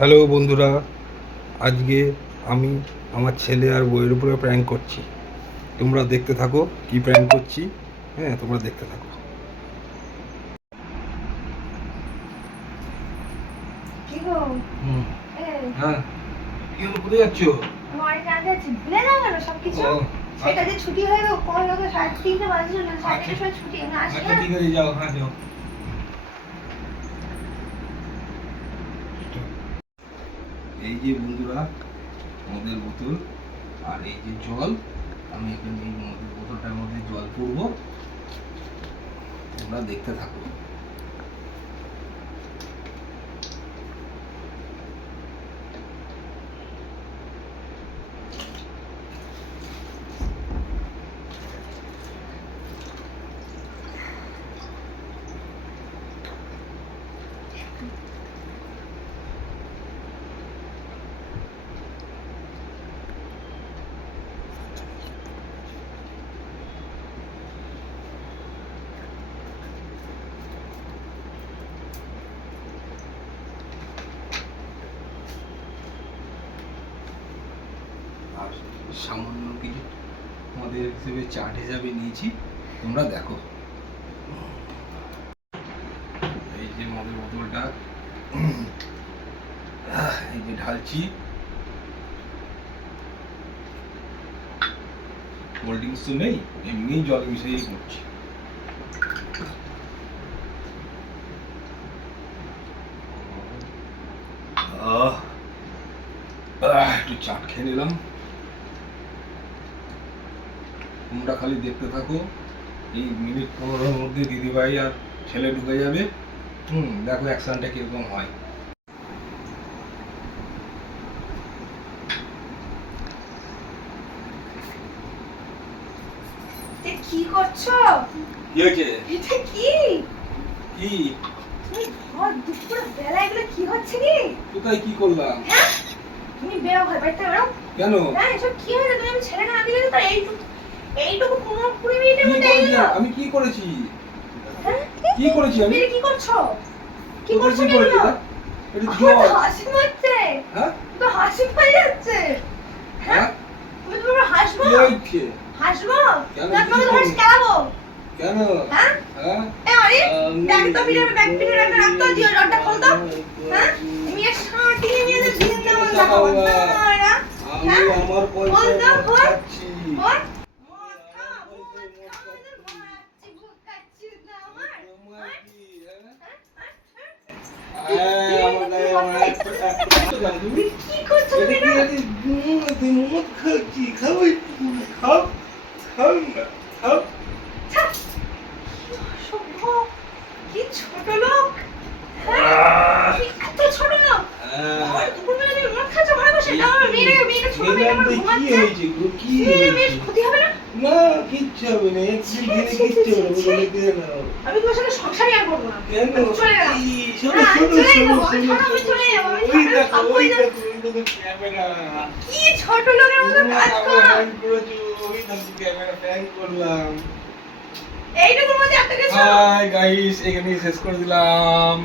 Hello বন্ধুরা, আজকে আমি আমার ছেলে আর বইয়ের উপরে প্র্যাঙ্ক করছি। তোমরা দেখতে থাকো কি প্র্যাঙ্ক করছি। হ্যাঁ, তোমরা দেখতে থাকো। কি গো? হ্যাঁ, কি হলো, কোথায় যাচ্ছ? আমার কাজে আছে, ভুলে যাও কেন সবকিছু? সেটা যে ছুটি হয়ে গেল, কখন হলো 3:30 বাজে, 3:30 সময় ছুটি, আমি আসি। আচ্ছা ঠিক আছে, যাও। হ্যাঁ যাও। এই যে বন্ধুরা, মদের বোতল আর এই যে জল। আমি এখানে এই মদের বোতলটার মধ্যে জল পড়বো, তোমরা দেখতে থাকো। আর সামান্য কিছু আমাদের হিসেবে চাট হিসাবে নিয়েছি, তোমরা দেখো। এই যে মদের বোতলটা, এই যে ঢালছি। কোল্ড ড্রিঙ্কস তো নেই, এমনি জল মিশিয়েই করছি। একটু চাট খেয়ে নিলাম। তোমরা খালি দেখতে থাকো, এই মিনিট 15-এর মধ্যে দিদিভাই আর ছেলে ঢুকে যাবে। দেখো অ্যাকশনটা কিরকম হয়। কি করছো? কি হয়েছে? এটা কি? কি ভর দুপুর বেলা এগুলো কি হচ্ছে কি? কোথায় কি করলাম? হ্যাঁ, তুমি বেরো, ঘর বাইরে বেরো। কেন? হ্যাঁ, এসব কি হয়েছে? তুমি আমি ছেড়ে না দিলে তো এইটুকু 15-20 মিনিটের কি মধ্যে করেছি? এলো। আমি কি করেছি? হ্যাঁ, কি করেছি আমি? তুমি কি করছো? কি তোকে করছো কি করেছি? এগুলো? এটা আমার জল। তো হাসি পাচ্ছে। হ্যাঁ? তো হাসি পেয়ে যাচ্ছে। হ্যাঁ? তুমি তোমার হাসবো? কি হয়েছে? হাসবো? কেন? না কি তোমাকে ধরে করবো? খেলাবো? কেন? হ্যাঁ? হ্যাঁ? এ আরে, ব্যাগ তো পিঠের ব্যাগ পিঠের একটা রাখতো, দিও জলটা খোল তো। হ্যাঁ? তুমি এর সাথে নিয়ে যে বৃন্দাবন দেখাবো না। আমি আমার পয়সা খাচ্ছি। বল। কি করছো তুমি না? তুই মদ খাচ্ছি, খাওয়াই খাও, খাও না, খাও। সভ্য, কি ছোট লোক। কি এত ছোট লোক। আর দুপুরবেলা তুমি মদ খাচ্ছ ঘরে বসে? না, মেয়েটা ছোট মেয়েটা আমার কি ঘুমাচ্ছে। হয়েছে গো? কি মেয়ের হয়েছে? ক্ষতি হবে না? না, কিচ্ছু হবে না, একদিন দিনে কিচ্ছু হবে না, বলে দিয়ে নাও। আমি তোমার সাথে সংসারই আর করবো না। কেন? আমি চলে গেলাম। শোনো, না, আমি শোনো, চলে শোনো, যাবো, আমি শোনো, ছাড়া আমি শোনো, চলে যাবো, আমি ওই ছাড়া দেখো, খাবোই ওই না। দেখো, ওই দেখো ক্যামেরা। কি ছোট লোকের মতো কাজ কর। হ্যান্ড করেছো, ওই দেখো ক্যামেরা প্র্যাঙ্ক করলাম। এইটুকুর মধ্যে এত কিছু। হাই গাইস, এখানেই শেষ করে দিলাম।